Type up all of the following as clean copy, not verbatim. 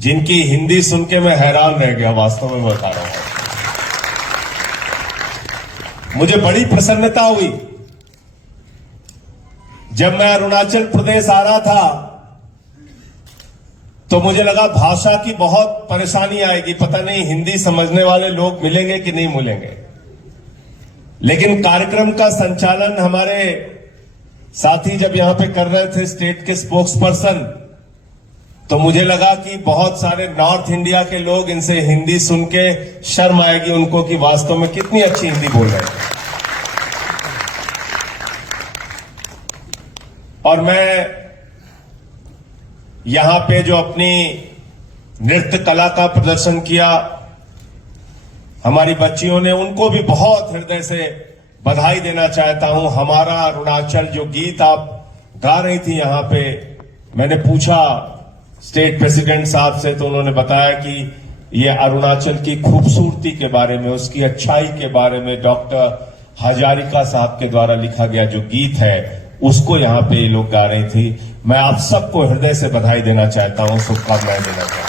जिनकी हिंदी सुन के मैं हैरान रह गया, वास्तव में बता रहा हूं। मुझे बड़ी प्रसन्नता हुई जब मैं अरुणाचल प्रदेश आ रहा था, तो मुझे लगा भाषा की बहुत परेशानी आएगी, पता नहीं हिंदी समझने वाले लोग मिलेंगे कि नहीं मिलेंगे। लेकिन कार्यक्रम का संचालन हमारे साथी जब यहां पे कर रहे थे, स्टेट के स्पोक्स पर्सन, तो मुझे लगा कि बहुत सारे नॉर्थ इंडिया के लोग इनसे हिंदी सुन के शर्म आएगी उनको कि वास्तव में कितनी अच्छी हिंदी बोल रहे हैं। और मैं यहां पे जो अपनी नृत्य कला का प्रदर्शन किया, हमारी बच्चियों ने, उनको भी बहुत हृदय से बधाई देना चाहता हूं। हमारा अरुणाचल जो गीत आप गा रही थी यहां पे, मैंने पूछा स्टेट प्रेसिडेंट साहब से, तो उन्होंने बताया कि ये अरुणाचल की खूबसूरती के बारे में, उसकी अच्छाई के बारे में डॉक्टर हजारिका साहब के द्वारा लिखा गया जो गीत है, उसको यहां पे ये लोग गा रही थी। मैं आप सबको हृदय से बधाई देना चाहता हूं, शुभकामनाएं देना चाहता हूं।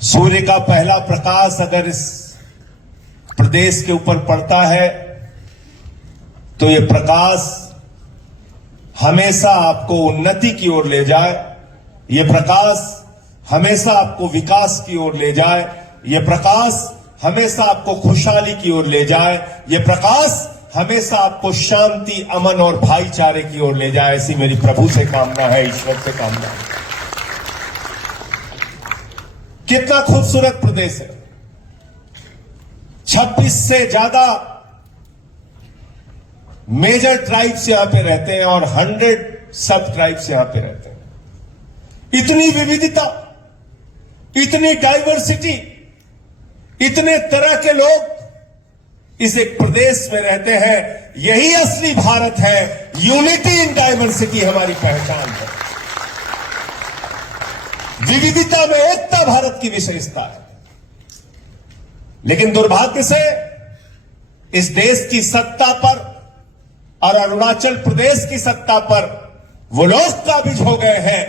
सूर्य का पहला प्रकाश अगर इस प्रदेश के ऊपर पड़ता है, तो ये प्रकाश हमेशा आपको उन्नति की ओर ले जाए, ये प्रकाश हमेशा आपको विकास की ओर ले जाए, ये प्रकाश हमेशा आपको खुशहाली की ओर ले जाए, ये प्रकाश हमेशा आपको शांति, अमन और भाईचारे की ओर ले जाए। ऐसी मेरी प्रभु से कामना है, ईश्वर से कामना है। कितना खूबसूरत प्रदेश है। 26 से ज्यादा मेजर ट्राइब्स यहां पे रहते हैं और 100 सब ट्राइब्स यहां पे रहते हैं। इतनी विविधता, इतनी डाइवर्सिटी, इतने तरह के लोग इस एक प्रदेश में रहते हैं। यही असली भारत है। यूनिटी इन डाइवर्सिटी हमारी पहचान है। विविधता में एकता भारत की विशेषता है। लेकिन दुर्भाग्य से इस देश की सत्ता पर और अरुणाचल प्रदेश की सत्ता पर वो लोग काबिज हो गए हैं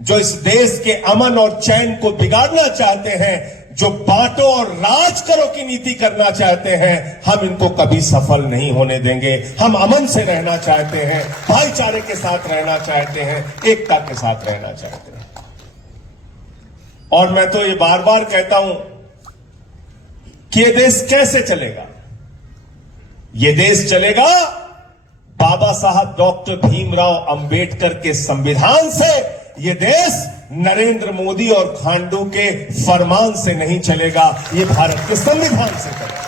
जो इस देश के अमन और चैन को बिगाड़ना चाहते हैं, जो बांटो और राज करो की नीति करना चाहते हैं। हम इनको कभी सफल नहीं होने देंगे। हम अमन से रहना चाहते हैं, भाईचारे के साथ रहना चाहते हैं, एकता के साथ रहना चाहते हैं। और मैं तो ये बार बार कहता हूं कि ये देश कैसे चलेगा? ये देश चलेगा बाबा साहब डॉक्टर भीमराव अंबेडकर के संविधान से। ये देश नरेंद्र मोदी और खांडू के फरमान से नहीं चलेगा, ये भारत के संविधान से चलेगा।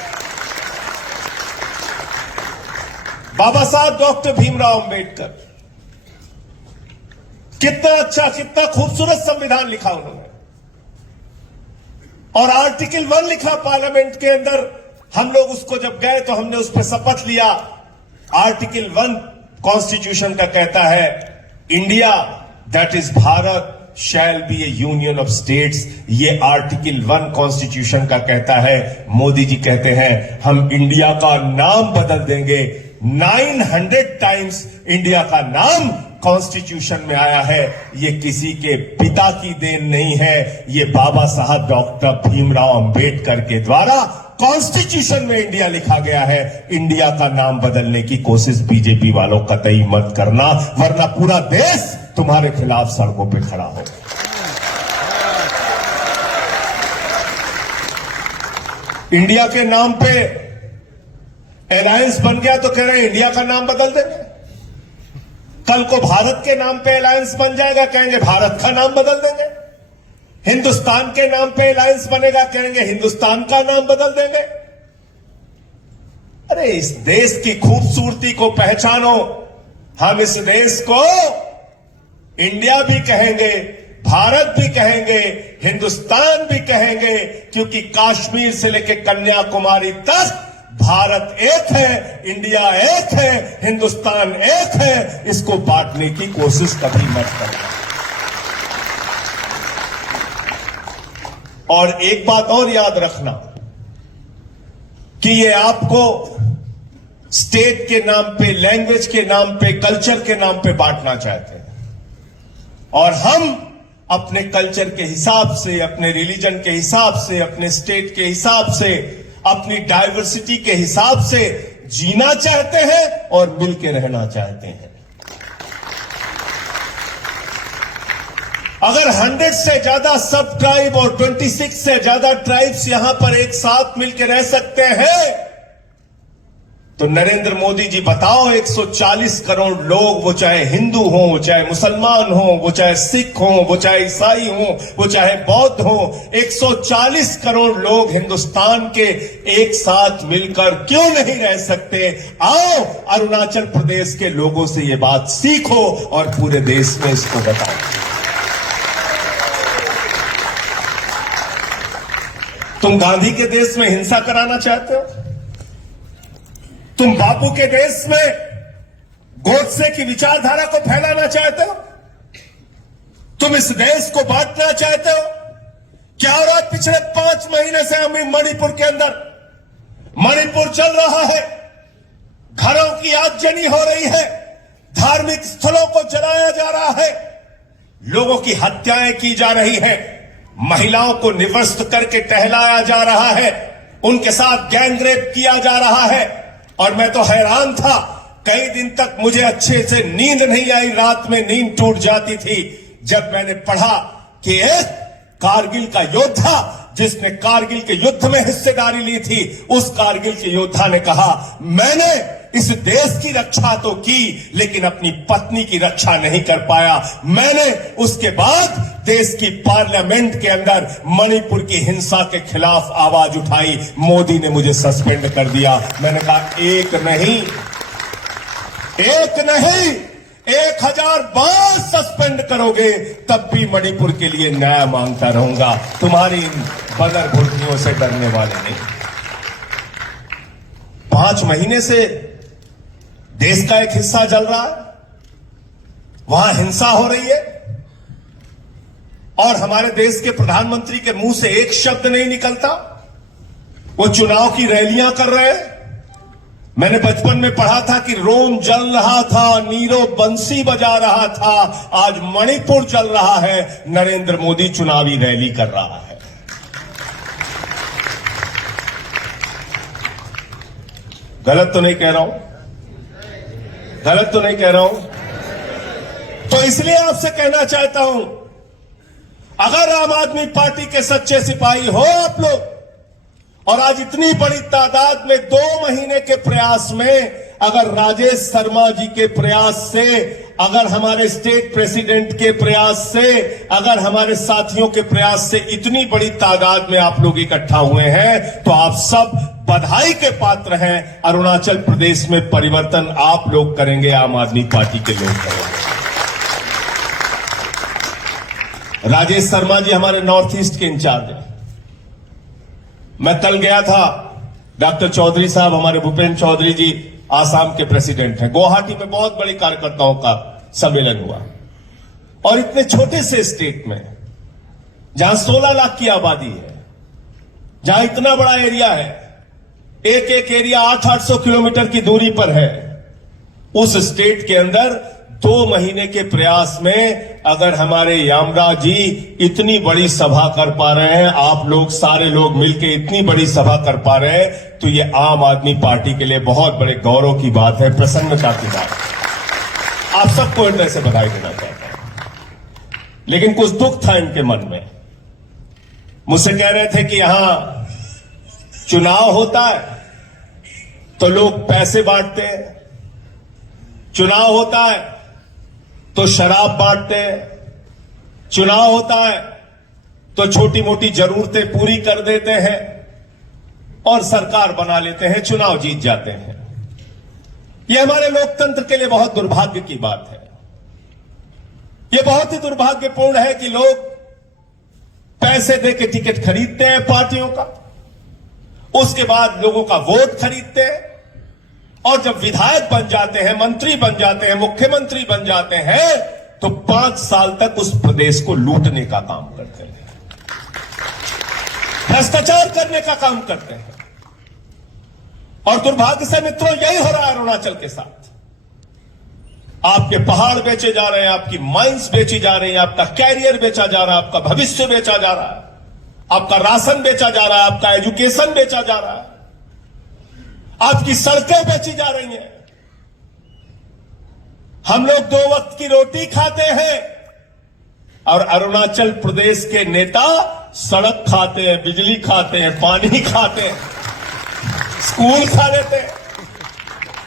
बाबा साहब डॉक्टर भीमराव अंबेडकर, कितना अच्छा, कितना खूबसूरत संविधान लिखा उन्होंने। और आर्टिकल 1 लिखा पार्लियामेंट के अंदर। हम लोग उसको जब गए तो हमने उस पर शपथ लिया। आर्टिकल 1 कॉन्स्टिट्यूशन का कहता है, India that is Bharat shall be A union of states. ये आर्टिकल 1 कॉन्स्टिट्यूशन का कहता है। मोदी जी कहते हैं हम इंडिया का नाम बदल देंगे। 900 टाइम्स इंडिया का नाम कॉन्स्टिट्यूशन में आया है। ये किसी के पिता की देन नहीं है, ये बाबा साहब डॉक्टर भीमराव अंबेडकर के द्वारा कॉन्स्टिट्यूशन में इंडिया लिखा गया है। इंडिया का नाम बदलने की कोशिश बीजेपी वालों कतई मत करना, वरना पूरा देश तुम्हारे खिलाफ सड़कों पे खड़ा हो। इंडिया के नाम पे अलायंस बन गया तो कह रहे हैं इंडिया का नाम बदल देंगे। कल को भारत के नाम पे अलायंस बन जाएगा, कहेंगे भारत का नाम बदल देंगे। हिंदुस्तान के नाम पे अलायंस बनेगा, कहेंगे हिंदुस्तान का नाम बदल देंगे। अरे इस देश की खूबसूरती को पहचानो। हम इस देश को इंडिया भी कहेंगे, भारत भी कहेंगे, हिंदुस्तान भी कहेंगे, क्योंकि कश्मीर से लेकर कन्याकुमारी तक भारत एक है, इंडिया एक है, हिंदुस्तान एक है। इसको बांटने की कोशिश कभी मत करना। और एक बात और याद रखना कि ये आपको स्टेट के नाम पे, लैंग्वेज के नाम पे, कल्चर के नाम पे बांटना चाहते हैं। और हम अपने कल्चर के हिसाब से, अपने रिलीजन के हिसाब से, अपने स्टेट के हिसाब से, अपनी डाइवर्सिटी के हिसाब से जीना चाहते हैं और मिलकर रहना चाहते हैं। अगर 100 से ज्यादा सब ट्राइब और 26 से ज्यादा ट्राइब्स यहां पर एक साथ मिलकर रह सकते हैं, तो नरेंद्र मोदी जी बताओ, 140 करोड़ लोग, वो चाहे हिंदू हो, वो चाहे मुसलमान हो, वो चाहे सिख हो, वो चाहे ईसाई हो, वो चाहे बौद्ध हो, 140 करोड़ लोग हिंदुस्तान के एक साथ मिलकर क्यों नहीं रह सकते? आओ अरुणाचल प्रदेश के लोगों से ये बात सीखो और पूरे देश में इसको बताओ। तुम गांधी के देश में हिंसा कराना चाहते हो? तुम बापू के देश में गोडसे की विचारधारा को फैलाना चाहते हो? तुम इस देश को बांटना चाहते हो? क्या हो रहा? पिछले 5 महीने से हम मणिपुर के अंदर, मणिपुर चल रहा है, घरों की आगजनी हो रही है, धार्मिक स्थलों को जलाया जा रहा है, लोगों की हत्याएं की जा रही है, महिलाओं को निवस्त्र करके टहलाया जा रहा है, उनके साथ गैंगरेप किया जा रहा है। और मैं तो हैरान था, कई दिन तक मुझे अच्छे से नींद नहीं आई, रात में नींद टूट जाती थी जब मैंने पढ़ा कि एक कारगिल का योद्धा, जिसने कारगिल के युद्ध में हिस्सेदारी ली थी, उस कारगिल के योद्धा ने कहा, मैंने इस देश की रक्षा तो की लेकिन अपनी पत्नी की रक्षा नहीं कर पाया। मैंने उसके बाद देश की पार्लियामेंट के अंदर मणिपुर की हिंसा के खिलाफ आवाज उठाई, मोदी ने मुझे सस्पेंड कर दिया। मैंने कहा एक नहीं 1000 बार सस्पेंड करोगे तब भी मणिपुर के लिए न्याय मांगता रहूंगा। तुम्हारी इन बदर भुर्तियों से डरने वाले नहीं। 5 महीने से देश का एक हिस्सा जल रहा है, वहां हिंसा हो रही है और हमारे देश के प्रधानमंत्री के मुंह से एक शब्द नहीं निकलता। वो चुनाव की रैलियां कर रहे हैं। मैंने बचपन में पढ़ा था कि रोम जल रहा था, नीरो बंसी बजा रहा था, आज मणिपुर जल रहा है, नरेंद्र मोदी चुनावी रैली कर रहा है। गलत तो नहीं कह रहा हूं? गलत तो नहीं कह रहा हूं? तो इसलिए आपसे कहना चाहता हूं, अगर आम आदमी पार्टी के सच्चे सिपाही हो आप लोग, और आज इतनी बड़ी तादाद में 2 महीने के प्रयास में, अगर राजेश शर्मा जी के प्रयास से, अगर हमारे स्टेट प्रेसिडेंट के प्रयास से, अगर हमारे साथियों के प्रयास से इतनी बड़ी तादाद में आप लोग इकट्ठा हुए हैं, तो आप सब बधाई के पात्र हैं। अरुणाचल प्रदेश में परिवर्तन आप लोग करेंगे, आम आदमी पार्टी के लोग करेंगे। राजेश शर्मा जी हमारे नॉर्थ ईस्ट के इंचार्ज हैं। मैं कल गया था, डॉक्टर चौधरी साहब, हमारे भूपेंद्र चौधरी जी आसाम के प्रेसिडेंट हैं। गुवाहाटी में बहुत बड़े कार्यकर्ताओं का सम्मेलन हुआ और इतने छोटे से स्टेट में, जहां 16 लाख की आबादी है, जहां इतना बड़ा एरिया है, एक एक एरिया 800 किलोमीटर की दूरी पर है, उस स्टेट के अंदर 2 महीने के प्रयास में अगर हमारे यामराज जी इतनी बड़ी सभा कर पा रहे हैं, आप लोग सारे लोग मिलकर इतनी बड़ी सभा कर पा रहे हैं, तो ये आम आदमी पार्टी के लिए बहुत बड़े गौरव की बात है, प्रसन्नता की बात है। आप सबको हृदय से बधाई देना चाहता हूं। लेकिन कुछ दुख था इनके मन में। मुझसे कह रहे थे कि यहां चुनाव होता है तो लोग पैसे बांटते हैं, चुनाव होता है तो शराब बांटते हैं, चुनाव होता है तो छोटी मोटी जरूरतें पूरी कर देते हैं और सरकार बना लेते हैं, चुनाव जीत जाते हैं। यह हमारे लोकतंत्र के लिए बहुत दुर्भाग्य की बात है। यह बहुत ही दुर्भाग्यपूर्ण है कि लोग पैसे देके टिकट खरीदते हैं पार्टियों का, उसके बाद लोगों का वोट खरीदते हैं, और जब विधायक बन जाते हैं, मंत्री बन जाते हैं, मुख्यमंत्री बन जाते हैं, तो 5 साल तक उस प्रदेश को लूटने का काम करते हैं, भ्रष्टाचार करने का काम करते हैं। और दुर्भाग्य से मित्रों, यही हो रहा है अरुणाचल के साथ। आपके पहाड़ बेचे जा रहे हैं, आपकी माइंस बेची जा रही है, आपका कैरियर बेचा जा रहा है, आपका भविष्य बेचा जा रहा है, आपका राशन बेचा जा रहा है, आपका एजुकेशन बेचा जा रहा है, आपकी सड़कें बेची जा रही हैं। हम लोग 2 वक्त की रोटी खाते हैं और अरुणाचल प्रदेश के नेता सड़क खाते हैं, बिजली खाते हैं, पानी खाते हैं, स्कूल खा लेते हैं,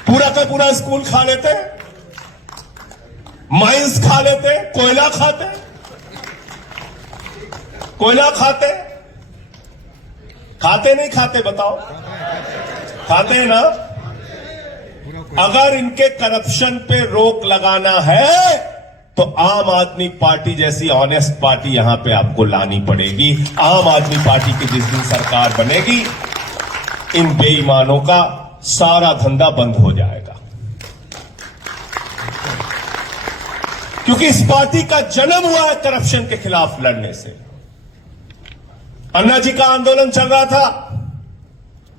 पूरा का पूरा स्कूल खा लेते हैं, माइंस खा लेते हैं, कोयला खाते हैं, कोयला खाते हैं, खाते नहीं खाते बताओ? खाते हैं ना? अगर इनके करप्शन पे रोक लगाना है तो आम आदमी पार्टी जैसी ऑनेस्ट पार्टी यहां पे आपको लानी पड़ेगी। आम आदमी पार्टी की जिस दिन सरकार बनेगी, इन बेईमानों का सारा धंधा बंद हो जाएगा, क्योंकि इस पार्टी का जन्म हुआ है करप्शन के खिलाफ लड़ने से। अन्ना जी का आंदोलन चल रहा था,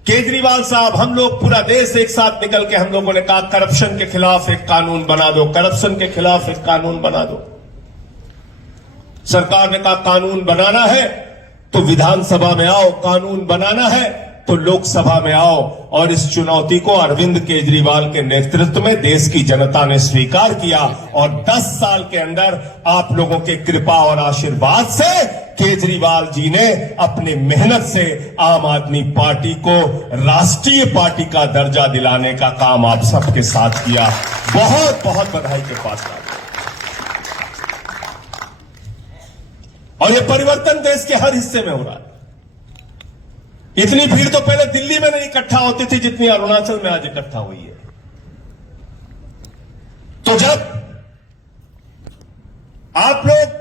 केजरीवाल साहब, हम लोग पूरा देश एक साथ निकल के हम लोगों ने कहा करप्शन के खिलाफ एक कानून बना दो, करप्शन के खिलाफ एक कानून बना दो। सरकार ने कहा कानून बनाना है तो विधानसभा में आओ, कानून बनाना है तो लोकसभा में आओ। और इस चुनौती को अरविंद केजरीवाल के नेतृत्व में देश की जनता ने स्वीकार किया और 10 साल के अंदर आप लोगों के कृपा और आशीर्वाद से केजरीवाल जी ने अपनी मेहनत से आम आदमी पार्टी को राष्ट्रीय पार्टी का दर्जा दिलाने का काम आप सबके साथ किया। बहुत बहुत बधाई के पात्र। और यह परिवर्तन देश के हर हिस्से में हो रहा है। इतनी भीड़ तो पहले दिल्ली में नहीं इकट्ठा होती थी जितनी अरुणाचल में आज इकट्ठा हुई है। तो जब आप लोग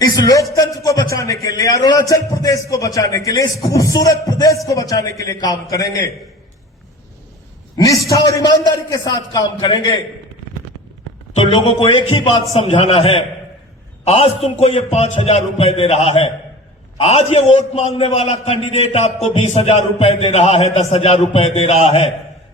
इस लोकतंत्र को बचाने के लिए, अरुणाचल प्रदेश को बचाने के लिए, इस खूबसूरत प्रदेश को बचाने के लिए काम करेंगे, निष्ठा और ईमानदारी के साथ काम करेंगे, तो लोगों को एक ही बात समझाना है। आज तुमको ये 5,000 रुपए दे रहा है, आज ये वोट मांगने वाला कैंडिडेट आपको 20,000 रुपए दे रहा है, 10,000 रुपए दे रहा है,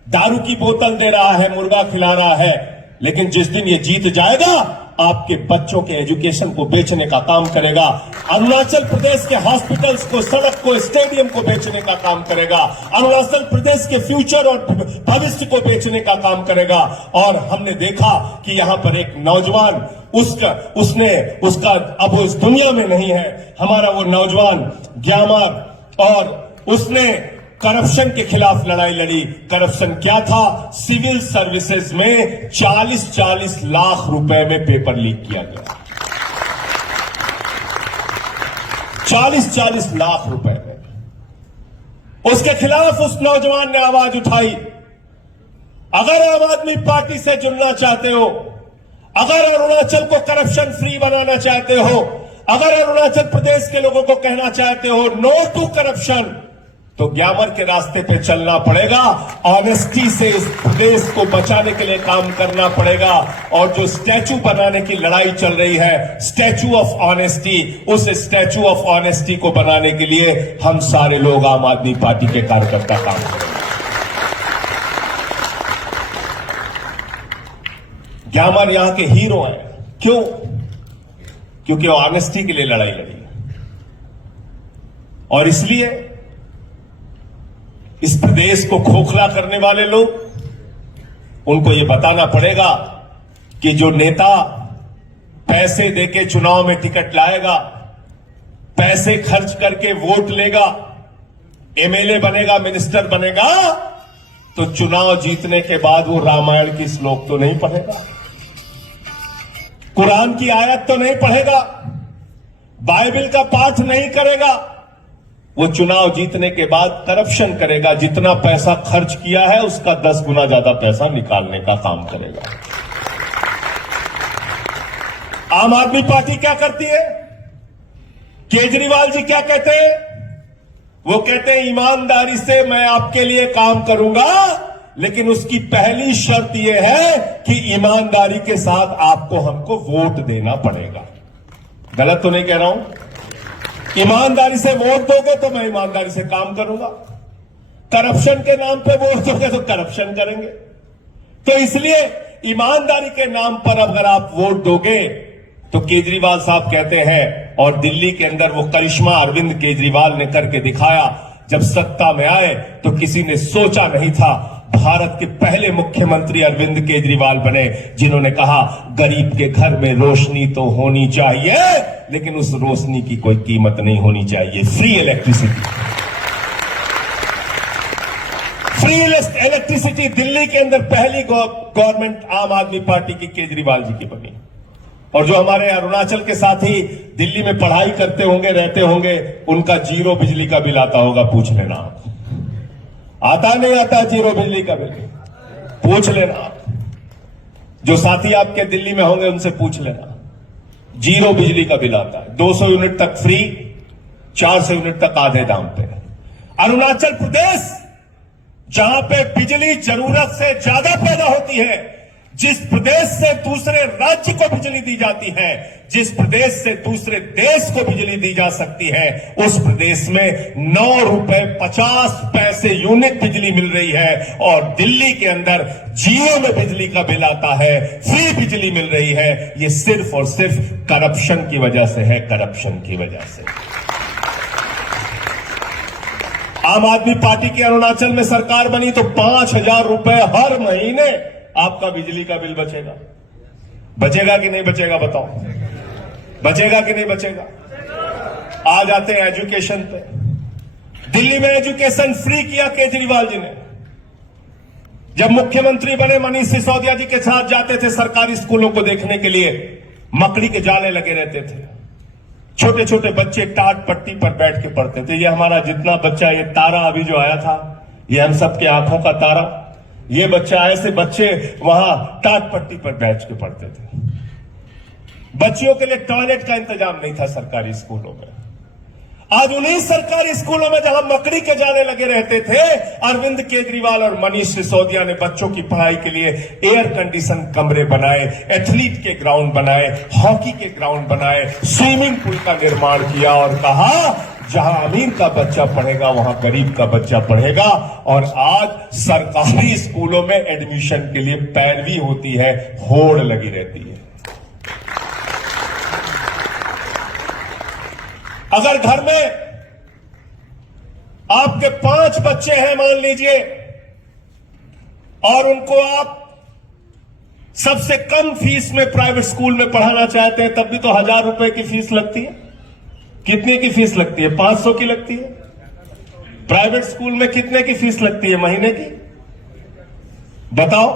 दारू की बोतल दे रहा है, मुर्गा खिला रहा है, लेकिन जिस दिन ये जीत जाएगा आपके बच्चों के एजुकेशन को बेचने का काम करेगा, अरुणाचल प्रदेश के हॉस्पिटल्स को, सड़क को, स्टेडियम को बेचने का काम करेगा, अरुणाचल प्रदेश के फ्यूचर और भविष्य को बेचने का काम करेगा। और हमने देखा कि यहां पर एक नौजवान, उसका अब वो इस दुनिया में नहीं है, हमारा वो नौजवान ग्यामर, और उसने करप्शन के खिलाफ लड़ाई लड़ी। करप्शन क्या था? सिविल सर्विसेज में 40-40 लाख रुपए में पेपर लीक किया गया। 40-40 लाख रुपए में। उसके खिलाफ उस नौजवान ने आवाज उठाई। अगर आम आदमी पार्टी से जुड़ना चाहते हो, अगर अरुणाचल को करप्शन फ्री बनाना चाहते हो, अगर अरुणाचल प्रदेश के लोगों को कहना चाहते हो नो टू करप्शन, तो ग्यामर के रास्ते पे चलना पड़ेगा। ऑनेस्टी से इस प्रदेश को बचाने के लिए काम करना पड़ेगा। और जो स्टैचू बनाने की लड़ाई चल रही है, स्टैचू ऑफ ऑनेस्टी, उस स्टैचू ऑफ ऑनेस्टी को बनाने के लिए हम सारे लोग आम आदमी पार्टी के कार्यकर्ता काम करेंगे। ग्यामर यहां के हीरो हैं। क्यों? क्योंकि वो ऑनेस्टी के लिए लड़ाई लड़ी और इसलिए इस प्रदेश को खोखला करने वाले लोग, उनको यह बताना पड़ेगा कि जो नेता पैसे देके चुनाव में टिकट लाएगा, पैसे खर्च करके वोट लेगा, एमएलए बनेगा, मिनिस्टर बनेगा, तो चुनाव जीतने के बाद वो रामायण की श्लोक तो नहीं पढ़ेगा, कुरान की आयत तो नहीं पढ़ेगा, बाइबल का पाठ नहीं करेगा। वो चुनाव जीतने के बाद करप्शन करेगा, जितना पैसा खर्च किया है उसका 10 गुना ज्यादा पैसा निकालने का काम करेगा। आम आदमी पार्टी क्या करती है? केजरीवाल जी क्या कहते हैं? वो कहते हैं ईमानदारी से मैं आपके लिए काम करूंगा, लेकिन उसकी पहली शर्त यह है कि ईमानदारी के साथ आपको हमको वोट देना पड़ेगा। गलत तो नहीं कह रहा हूं? ईमानदारी से वोट दोगे तो मैं ईमानदारी से काम करूंगा, करप्शन के नाम पे वोट दोगे तो करप्शन करेंगे। तो इसलिए ईमानदारी के नाम पर अगर आप वोट दोगे तो केजरीवाल साहब कहते हैं, और दिल्ली के अंदर वो करिश्मा अरविंद केजरीवाल ने करके दिखाया। जब सत्ता में आए तो किसी ने सोचा नहीं था भारत के पहले मुख्यमंत्री अरविंद केजरीवाल बने, जिन्होंने कहा गरीब के घर में रोशनी तो होनी चाहिए, लेकिन उस रोशनी की कोई कीमत नहीं होनी चाहिए। फ्री इलेक्ट्रिसिटी दिल्ली के अंदर पहली गवर्नमेंट आम आदमी पार्टी की केजरीवाल जी की बनी। और जो हमारे अरुणाचल के साथी दिल्ली में पढ़ाई करते होंगे, रहते होंगे, उनका जीरो बिजली का बिल आता होगा, पूछ लेना आप। आता नहीं आता जीरो बिजली का बिल? पूछ लेना आप। जो साथी आपके दिल्ली में होंगे उनसे पूछ लेना, जीरो बिजली का बिल आता है। 200 यूनिट तक फ्री, 400 यूनिट तक आधे दाम पे। अरुणाचल प्रदेश जहां पे बिजली जरूरत से ज्यादा पैदा होती है, जिस प्रदेश से दूसरे राज्य को बिजली दी जाती है, जिस प्रदेश से दूसरे देश को बिजली दी जा सकती है, उस प्रदेश में 9 रुपए 50 पैसे यूनिट बिजली मिल रही है। और दिल्ली के अंदर जीरो में बिजली का बिल आता है, फ्री बिजली मिल रही है। ये सिर्फ और सिर्फ करप्शन की वजह से है, करप्शन की वजह से। आम आदमी पार्टी की अरुणाचल में सरकार बनी तो 5,000 रुपए हर महीने आपका बिजली का बिल बचेगा। बचेगा कि नहीं बचेगा बताओ? बचेगा कि नहीं बचेगा? आ जाते हैं एजुकेशन पे। दिल्ली में एजुकेशन फ्री किया केजरीवाल जी ने। जब मुख्यमंत्री बने, मनीष सिसोदिया जी के साथ जाते थे सरकारी स्कूलों को देखने के लिए, मकड़ी के जाले लगे रहते थे। छोटे छोटे बच्चे टाट पट्टी पर बैठ के पढ़ते थे। ये हमारा जितना बच्चा, ये तारा अभी जो आया था, ये हम सबके आंखों का तारा, ये बच्चा, ऐसे बच्चे वहां टाट पट्टी पर बैठ के पढ़ते थे। बच्चियों के लिए टॉयलेट का इंतजाम नहीं था सरकारी स्कूलों में। आज उन्हीं सरकारी स्कूलों में जहां मकड़ी के जाले लगे रहते थे, अरविंद केजरीवाल और मनीष सिसोदिया ने बच्चों की पढ़ाई के लिए एयर कंडीशन कमरे बनाए, एथलीट के ग्राउंड बनाए, हॉकी के ग्राउंड बनाए, स्विमिंग पूल का निर्माण किया और कहा जहां अमीर का बच्चा पढ़ेगा वहां गरीब का बच्चा पढ़ेगा। और आज सरकारी स्कूलों में एडमिशन के लिए पैरवी होती है, होड़ लगी रहती है। अगर घर में आपके 5 बच्चे हैं मान लीजिए, और उनको आप सबसे कम फीस में प्राइवेट स्कूल में पढ़ाना चाहते हैं, तब भी तो 1,000 रुपए की फीस लगती है। कितने की फीस लगती है? 500 की लगती है। प्राइवेट स्कूल में कितने की फीस लगती है महीने की? बताओ।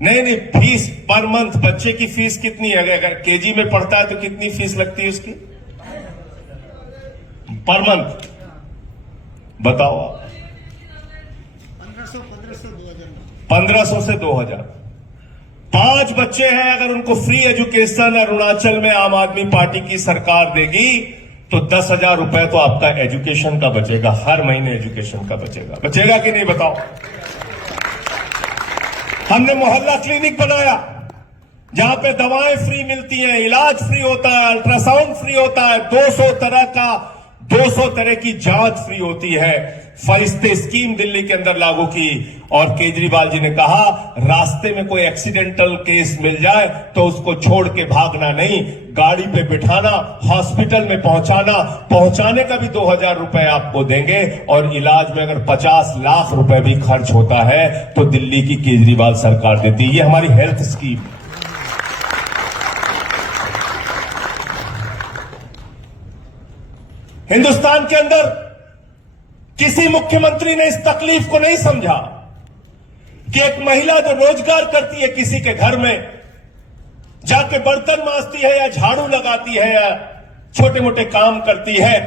नहीं, फीस पर मंथ बच्चे की फीस कितनी है? अगर केजी में पढ़ता है तो कितनी फीस लगती है उसकी पर मंथ? बताओ आप। 1500 से 2,000। 5 बच्चे हैं, अगर उनको फ्री एजुकेशन अरुणाचल में आम आदमी पार्टी की सरकार देगी तो 10,000 रुपए तो आपका एजुकेशन का बचेगा, हर महीने एजुकेशन का बचेगा। बचेगा कि नहीं बताओ? हमने मोहल्ला क्लिनिक बनाया जहां पे दवाएं फ्री मिलती हैं, इलाज फ्री होता है, अल्ट्रासाउंड फ्री होता है, 200 तरह की जांच फ्री होती है। फरिश्ते स्कीम दिल्ली के अंदर लागू की। और केजरीवाल जी ने कहा रास्ते में कोई एक्सीडेंटल केस मिल जाए तो उसको छोड़ के भागना नहीं, गाड़ी पे बिठाना, हॉस्पिटल में पहुंचाने का भी 2,000 रुपए आपको देंगे। और इलाज में अगर 50 लाख रुपए भी खर्च होता है तो दिल्ली की केजरीवाल सरकार देती है। ये हमारी हेल्थ स्कीम। हिंदुस्तान के अंदर किसी मुख्यमंत्री ने इस तकलीफ को नहीं समझा कि एक महिला जो रोजगार करती है किसी के घर में, जाके बर्तन मांजती है या झाड़ू लगाती है या छोटे मोटे काम करती है,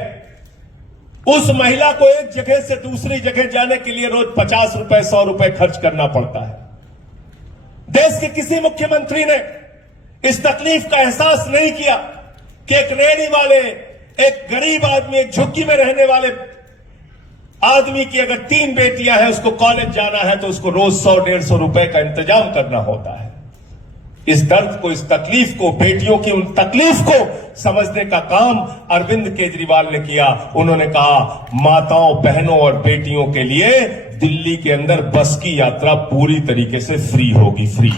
उस महिला को एक जगह से दूसरी जगह जाने के लिए रोज 50 रुपए 100 रुपए खर्च करना पड़ता है। देश के किसी मुख्यमंत्री ने इस तकलीफ का एहसास नहीं किया कि एक रेहड़ी वाले, एक गरीब आदमी, एक झुग्गी में रहने वाले आदमी की अगर 3 बेटियां हैं, उसको कॉलेज जाना है तो उसको रोज 100-150 रुपए का इंतजाम करना होता है। इस दर्द को, इस तकलीफ को, बेटियों की उन तकलीफ को समझने का काम अरविंद केजरीवाल ने किया। उन्होंने कहा माताओं, बहनों और बेटियों के लिए दिल्ली के अंदर बस की यात्रा पूरी तरीके से फ्री होगी, फ्री।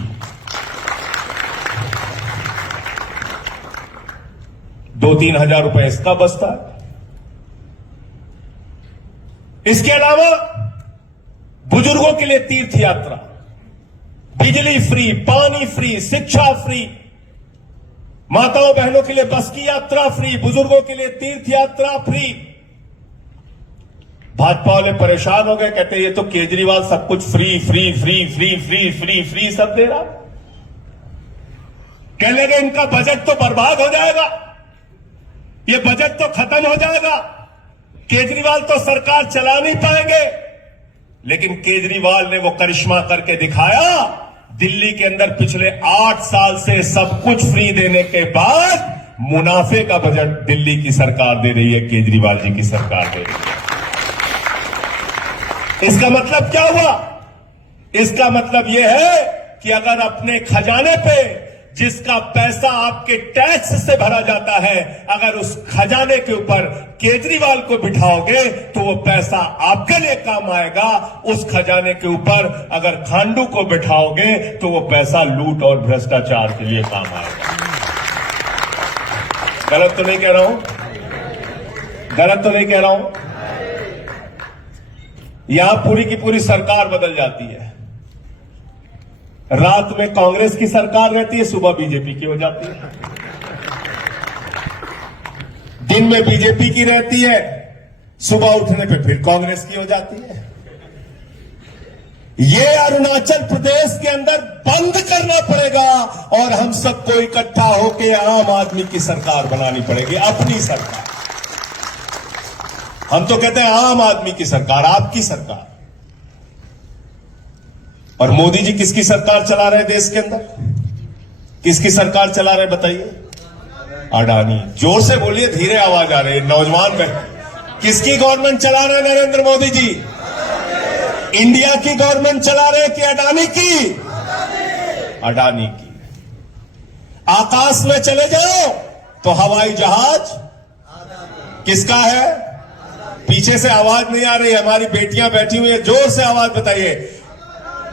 ₹2-3 हजार इसका बसता है। इसके अलावा बुजुर्गों के लिए तीर्थ यात्रा, बिजली फ्री, पानी फ्री, शिक्षा फ्री, माताओं बहनों के लिए बस की यात्रा फ्री, बुजुर्गों के लिए तीर्थ यात्रा फ्री। भाजपा वाले परेशान हो गए, कहते ये तो केजरीवाल सब कुछ free free free free free free free सब दे रहा। कहने लगे इनका बजट तो बर्बाद हो जाएगा, ये बजट तो खत्म हो जाएगा, केजरीवाल तो सरकार चला नहीं पाएंगे। लेकिन केजरीवाल ने वो करिश्मा करके दिखाया। दिल्ली के अंदर पिछले 8 साल से सब कुछ फ्री देने के बाद मुनाफे का बजट दिल्ली की सरकार दे रही है, केजरीवाल जी की सरकार दे रही है। इसका मतलब क्या हुआ? इसका मतलब यह है कि अगर अपने खजाने पे जिसका पैसा आपके टैक्स से भरा जाता है, अगर उस खजाने के ऊपर केजरीवाल को बिठाओगे तो वो पैसा आपके लिए काम आएगा। उस खजाने के ऊपर अगर खांडू को बिठाओगे तो वो पैसा लूट और भ्रष्टाचार के लिए काम आएगा। गलत तो नहीं कह रहा हूं? गलत तो नहीं कह रहा हूं? यहां पूरी की पूरी सरकार बदल जाती है। रात में कांग्रेस की सरकार रहती है, सुबह बीजेपी की हो जाती है। दिन में बीजेपी की रहती है, सुबह उठने पे फिर कांग्रेस की हो जाती है। ये अरुणाचल प्रदेश के अंदर बंद करना पड़ेगा और हम सबको इकट्ठा होकर आम आदमी की सरकार बनानी पड़ेगी, अपनी सरकार। हम तो कहते हैं आम आदमी की सरकार, आपकी सरकार। और मोदी जी किसकी सरकार चला रहे देश के अंदर? किसकी सरकार चला रहे बताइए? अडानी। जोर से बोलिए, धीरे आवाज आ रही है, नौजवान में। किसकी गवर्नमेंट चला रहे नरेंद्र मोदी जी? इंडिया की गवर्नमेंट चला रहे कि अडानी की? अडानी की। आकाश में चले जाओ तो हवाई जहाज किसका है? पीछे से आवाज नहीं आ रही, हमारी बेटियां बैठी हुई है, जोर से आवाज बताइए।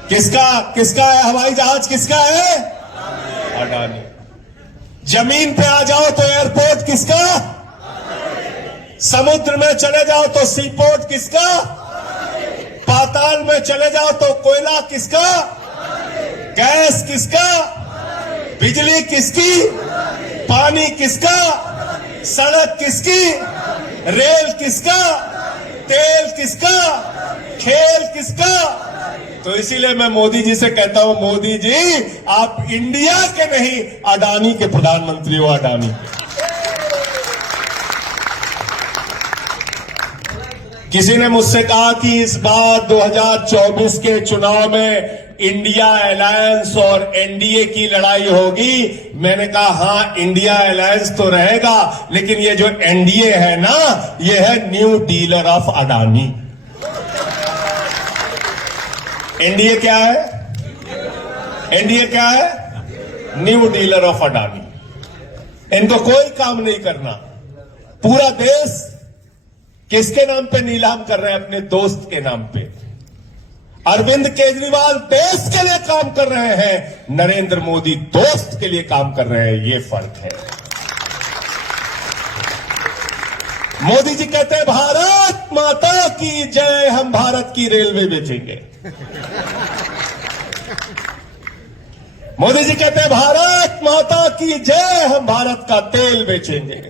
किसका है हवाई जहाज? किसका है? अडानी। जमीन पे आ जाओ तो एयरपोर्ट किसका? समुद्र में चले जाओ तो सी पोर्ट किसका? पाताल में चले जाओ तो कोयला किसका? गैस किसका? बिजली किसकी? पानी किसका? सड़क किसकी? रेल किसका? तेल किसका? खेल किसका? तो इसीलिए मैं मोदी जी से कहता हूं, मोदी जी आप इंडिया के नहीं अडानी के प्रधानमंत्री हो, अडानी के। किसी ने मुझसे कहा कि इस बार 2024 के चुनाव में इंडिया अलायंस और एनडीए की लड़ाई होगी। मैंने कहा हां, इंडिया अलायंस तो रहेगा, लेकिन ये जो एनडीए है ना, ये है new dealer of Adani. NDA क्या है? एनडीए क्या है? New dealer of Adani. इनको कोई काम नहीं करना। पूरा देश किसके नाम पे नीलाम कर रहे हैं? अपने दोस्त के नाम पे। अरविंद केजरीवाल देश के लिए काम कर रहे हैं, नरेंद्र मोदी दोस्त के लिए काम कर रहे हैं, ये फर्क है। मोदी जी कहते हैं भारत माता की जय, हम भारत की रेलवे बेचेंगे। मोदी जी कहते हैं भारत माता की जय, हम भारत का तेल बेचेंगे।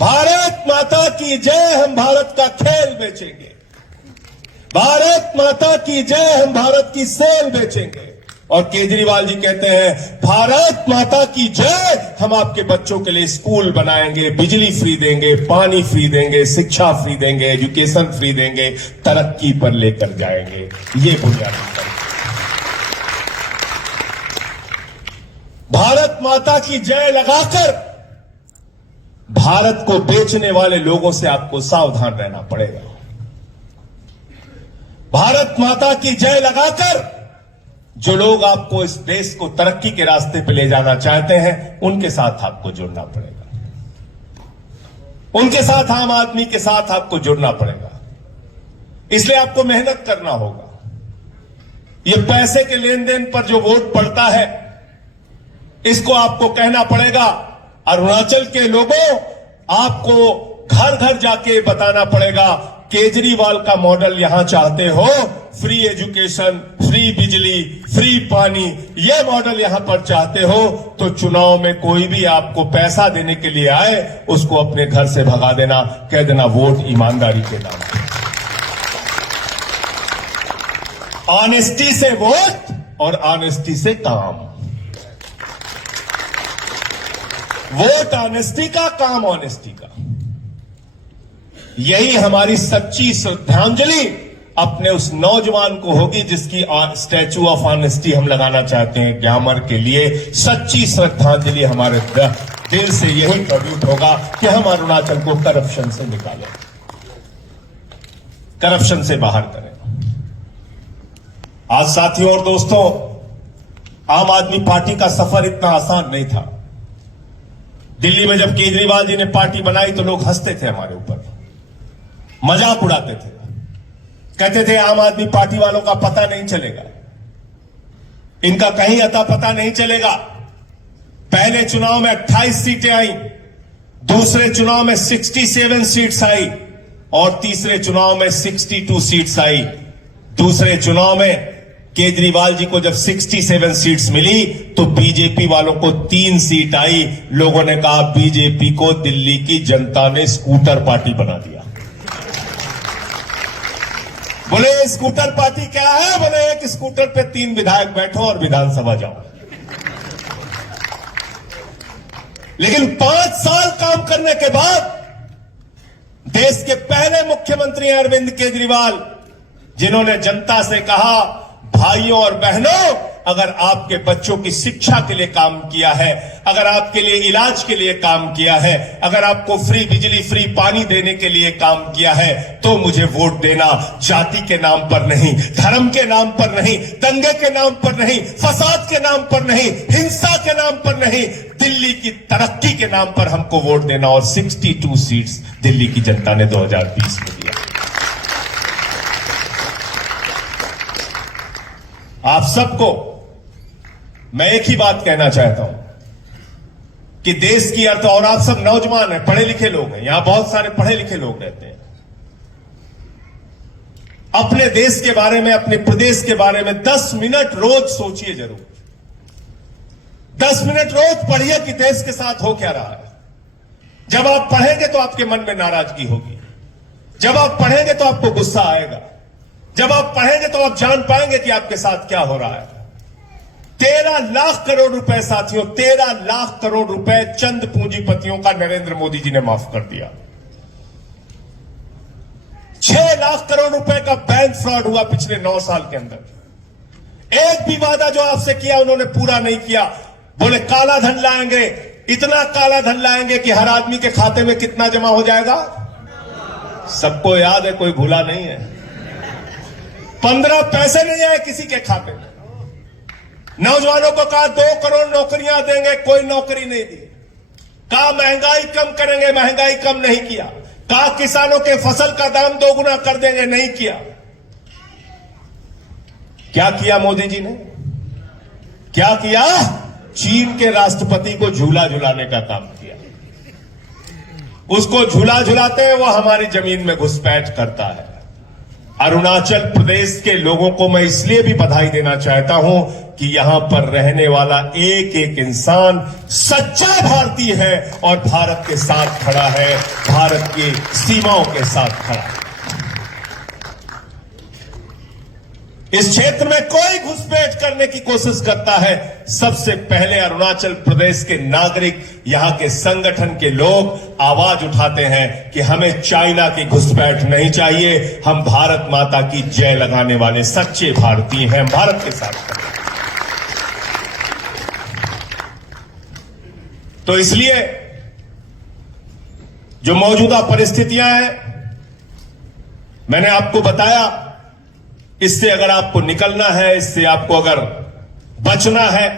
भारत माता की जय, हम भारत का खेल बेचेंगे। भारत माता की जय, हम भारत की सेल बेचेंगे। और केजरीवाल जी कहते हैं भारत माता की जय, हम आपके बच्चों के लिए स्कूल बनाएंगे, बिजली फ्री देंगे, पानी फ्री देंगे, शिक्षा फ्री देंगे, एजुकेशन फ्री देंगे, तरक्की पर लेकर जाएंगे। ये बुनियादी फर्क। भारत माता की जय लगाकर भारत को बेचने वाले लोगों से आपको सावधान रहना पड़ेगा। भारत माता की जय लगाकर जो लोग आपको इस देश को तरक्की के रास्ते पे ले जाना चाहते हैं, उनके साथ आपको जुड़ना पड़ेगा। उनके साथ, आम आदमी के साथ आपको जुड़ना पड़ेगा। इसलिए आपको मेहनत करना होगा। ये पैसे के लेन देन पर जो वोट पड़ता है, इसको आपको कहना पड़ेगा। अरुणाचल के लोगों, आपको घर घर जाके बताना पड़ेगा, केजरीवाल का मॉडल यहां चाहते हो, फ्री एजुकेशन, फ्री बिजली, फ्री पानी, ये मॉडल यहां पर चाहते हो, तो चुनाव में कोई भी आपको पैसा देने के लिए आए, उसको अपने घर से भगा देना, कह देना वोट ईमानदारी के नाम पर। ऑनेस्टी से वोट और ऑनेस्टी से काम। वोट ऑनेस्टी का, काम ऑनेस्टी का। यही हमारी सच्ची श्रद्धांजलि अपने उस नौजवान को होगी जिसकी स्टैचू ऑफ ऑनेस्टी हम लगाना चाहते हैं ग्यामर के लिए। सच्ची श्रद्धांजलि हमारे दिल से यही ट्रिब्यूट होगा कि हम अरुणाचल को करप्शन से निकालें, करप्शन से बाहर करें। आज साथियों और दोस्तों, आम आदमी पार्टी का सफर इतना आसान नहीं था। दिल्ली में जब केजरीवाल जी ने पार्टी बनाई तो लोग हंसते थे हमारे ऊपर, मजाक उड़ाते थे, कहते थे आम आदमी पार्टी वालों का पता नहीं चलेगा, इनका कहीं अता पता नहीं चलेगा। पहले चुनाव में 28 सीटें आई, दूसरे चुनाव में 67 सीट्स आई और तीसरे चुनाव में 62 सीट्स आई। दूसरे चुनाव में केजरीवाल जी को जब 67 सीट्स मिली तो बीजेपी वालों को 3 सीट आई। लोगों ने कहा बीजेपी को दिल्ली की जनता ने स्कूटर पार्टी बना दिया। बोले स्कूटर पार्टी क्या है? बोले एक स्कूटर पे 3 विधायक बैठो और विधानसभा जाओ। लेकिन 5 साल काम करने के बाद देश के पहले मुख्यमंत्री अरविंद केजरीवाल, जिन्होंने जनता से कहा भाइयों और बहनों, अगर आपके बच्चों की शिक्षा के लिए काम किया है, अगर आपके लिए इलाज के लिए काम किया है, अगर आपको फ्री बिजली, फ्री पानी देने के लिए काम किया है, तो मुझे वोट देना। जाति के नाम पर नहीं, धर्म के नाम पर नहीं, दंगे के नाम पर नहीं, फसाद के नाम पर नहीं, हिंसा के नाम पर नहीं, दिल्ली की तरक्की के नाम पर हमको वोट देना। और 62 सीट्स दिल्ली की जनता ने 2020 में दिया। आप सबको मैं एक ही बात कहना चाहता हूं कि देश की अर्थ, और आप सब नौजवान हैं, पढ़े लिखे लोग हैं, यहां बहुत सारे पढ़े लिखे लोग रहते हैं। अपने देश के बारे में, अपने प्रदेश के बारे में 10 मिनट रोज सोचिए जरूर। 10 मिनट रोज पढ़िए कि देश के साथ हो क्या रहा है। जब आप पढ़ेंगे तो आपके मन में नाराजगी होगी, जब आप पढ़ेंगे तो आपको गुस्सा आएगा, जब आप पढ़ेंगे तो आप जान पाएंगे कि आपके साथ क्या हो रहा है। 13 लाख करोड़ रुपए साथियों, 13 लाख करोड़ रुपए चंद पूंजीपतियों का नरेंद्र मोदी जी ने माफ कर दिया। 6 लाख करोड़ रुपए का बैंक फ्रॉड हुआ पिछले 9 साल के अंदर। एक भी वादा जो आपसे किया उन्होंने पूरा नहीं किया। बोले काला धन लाएंगे, इतना काला धन लाएंगे कि हर आदमी के खाते में कितना जमा हो जाएगा, सबको याद है, कोई भूला नहीं है। 15 पैसे नहीं आए किसी के खाते में। नौजवानों को कहा 2 करोड़ नौकरियां देंगे, कोई नौकरी नहीं दी। कहा महंगाई कम करेंगे, महंगाई कम नहीं किया। कहा किसानों के फसल का दाम 2 गुना कर देंगे, नहीं किया। क्या किया मोदी जी ने? क्या किया? चीन के राष्ट्रपति को झूला झुलाने का काम किया। उसको झूला झुलाते हैं वो हमारी जमीन में घुसपैठ करता है। अरुणाचल प्रदेश के लोगों को मैं इसलिए भी बधाई देना चाहता हूं कि यहां पर रहने वाला एक एक इंसान सच्चा भारतीय है और भारत के साथ खड़ा है, भारत की सीमाओं के साथ खड़ा है। इस क्षेत्र में कोई घुसपैठ करने की कोशिश करता है, सबसे पहले अरुणाचल प्रदेश के नागरिक, यहां के संगठन के लोग आवाज उठाते हैं कि हमें चाइना की घुसपैठ नहीं चाहिए। हम भारत माता की जय लगाने वाले सच्चे भारतीय हैं, भारत के साथ। तो इसलिए जो मौजूदा परिस्थितियां हैं, मैंने आपको बताया, इससे अगर आपको निकलना है, इससे आपको अगर बचना है,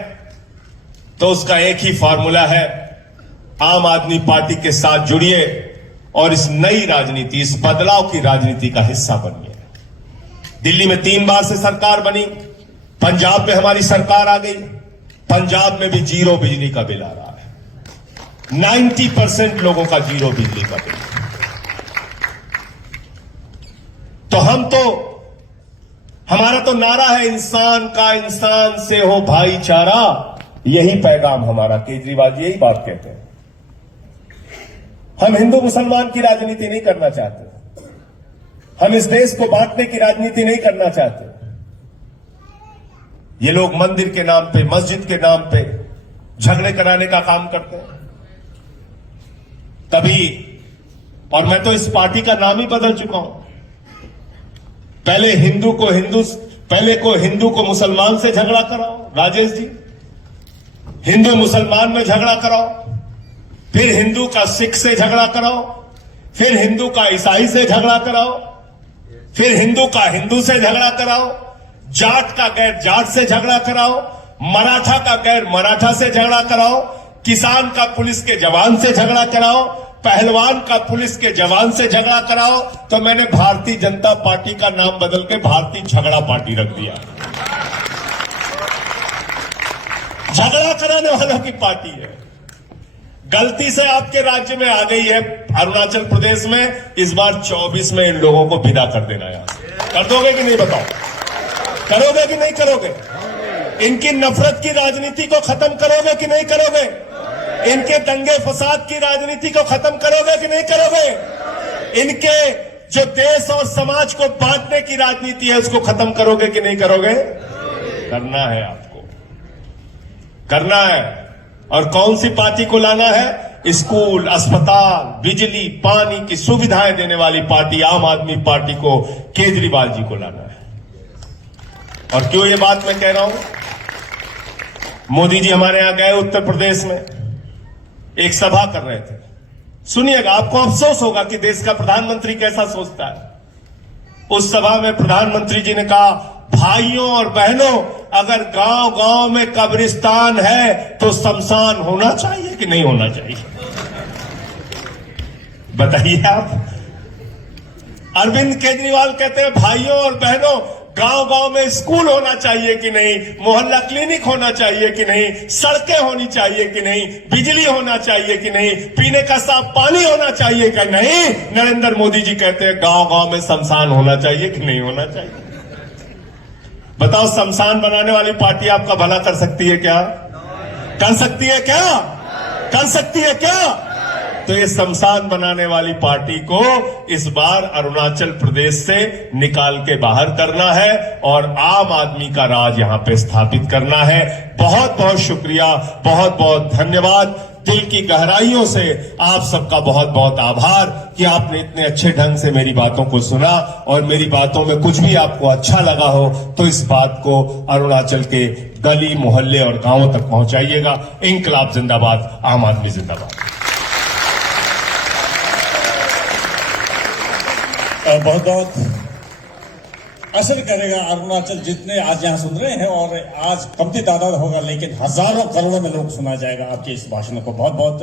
तो उसका एक ही फॉर्मूला है, आम आदमी पार्टी के साथ जुड़िए और इस नई राजनीति, इस बदलाव की राजनीति का हिस्सा बनिए। दिल्ली में 3 बार से सरकार बनी, पंजाब में हमारी सरकार आ गई, पंजाब में भी 0 बिजली का बिल आ रहा है। 90% लोगों का 0 बिजली का बिल। तो हमारा तो नारा है इंसान का इंसान से हो भाईचारा, यही पैगाम हमारा। केजरीवाल जी यही बात कहते हैं। हम हिंदू मुसलमान की राजनीति नहीं करना चाहते, हम इस देश को बांटने की राजनीति नहीं करना चाहते। ये लोग मंदिर के नाम पे, मस्जिद के नाम पे झगड़े कराने का काम करते हैं। कभी, और मैं तो इस पार्टी का नाम ही बदल चुका हूं। पहले हिंदू को मुसलमान से झगड़ा कराओ राजेश जी, हिंदू मुसलमान में झगड़ा कराओ, फिर हिंदू का सिख से झगड़ा कराओ, फिर हिंदू का ईसाई से झगड़ा कराओ, फिर हिंदू का हिंदू से झगड़ा कराओ, जाट का गैर जाट से झगड़ा कराओ, मराठा का गैर मराठा से झगड़ा कराओ, किसान का पुलिस के जवान से झगड़ा कराओ, पहलवान का पुलिस के जवान से झगड़ा कराओ। तो मैंने भारतीय जनता पार्टी का नाम बदल के भारतीय झगड़ा पार्टी रख दिया। झगड़ा कराने वालों की पार्टी है। गलती से आपके राज्य में आ गई है, अरुणाचल प्रदेश में। इस बार 24 में इन लोगों को विदा कर देना। यहां से कर दोगे कि नहीं, बताओ? करोगे कि नहीं करोगे? इनकी नफरत की राजनीति को खत्म करोगे कि नहीं करोगे? इनके दंगे फसाद की राजनीति को खत्म करोगे कि नहीं करोगे? इनके जो देश और समाज को बांटने की राजनीति है उसको खत्म करोगे कि नहीं करोगे? करना है, आपको करना है। और कौन सी पार्टी को लाना है? स्कूल, अस्पताल, बिजली, पानी की सुविधाएं देने वाली पार्टी आम आदमी पार्टी को, केजरीवाल जी को लाना है। और क्यों ये बात मैं कह रहा हूं? मोदी जी हमारे यहां गए उत्तर प्रदेश में, एक सभा कर रहे थे। सुनिएगा, आपको अफसोस होगा कि देश का प्रधानमंत्री कैसा सोचता है। उस सभा में प्रधानमंत्री जी ने कहा, भाइयों और बहनों, अगर गांव गांव में कब्रिस्तान है तो शमशान होना चाहिए कि नहीं होना चाहिए? बताइए आप। अरविंद केजरीवाल कहते हैं, भाइयों और बहनों, गांव गांव में स्कूल होना चाहिए कि नहीं, मोहल्ला क्लिनिक होना चाहिए कि नहीं, सड़कें होनी चाहिए कि नहीं, बिजली होना चाहिए कि नहीं, पीने का साफ पानी होना चाहिए कि नहीं? नरेंद्र मोदी जी कहते हैं, गांव गांव में शमशान होना चाहिए कि नहीं होना चाहिए? बताओ, शमशान बनाने वाली पार्टी आपका भला कर सकती है क्या? कर सकती है क्या? कर सकती है क्या? तो ये शमशान बनाने वाली पार्टी को इस बार अरुणाचल प्रदेश से निकाल के बाहर करना है और आम आदमी का राज यहां पे स्थापित करना है। बहुत बहुत शुक्रिया, बहुत बहुत धन्यवाद। दिल की गहराइयों से आप सबका बहुत बहुत आभार कि आपने इतने अच्छे ढंग से मेरी बातों को सुना, और मेरी बातों में कुछ भी आपको अच्छा लगा हो तो इस बात को अरुणाचल के गली, मोहल्ले और गांवों तक पहुंचाइएगा। इंकलाब जिंदाबाद, आम आदमी जिंदाबाद। बहुत बहुत असर करेगा अरुणाचल जितने आज यहाँ सुन रहे हैं, और आज कमती तादाद होगा लेकिन हजारों करोड़ों में लोग सुना जाएगा आपके इस भाषण को। बहुत बहुत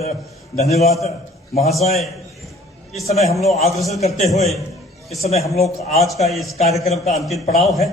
धन्यवाद महाशय। इस समय हम लोग अग्रसर करते हुए, इस समय हम लोग आज का इस कार्यक्रम का अंतिम पड़ाव है।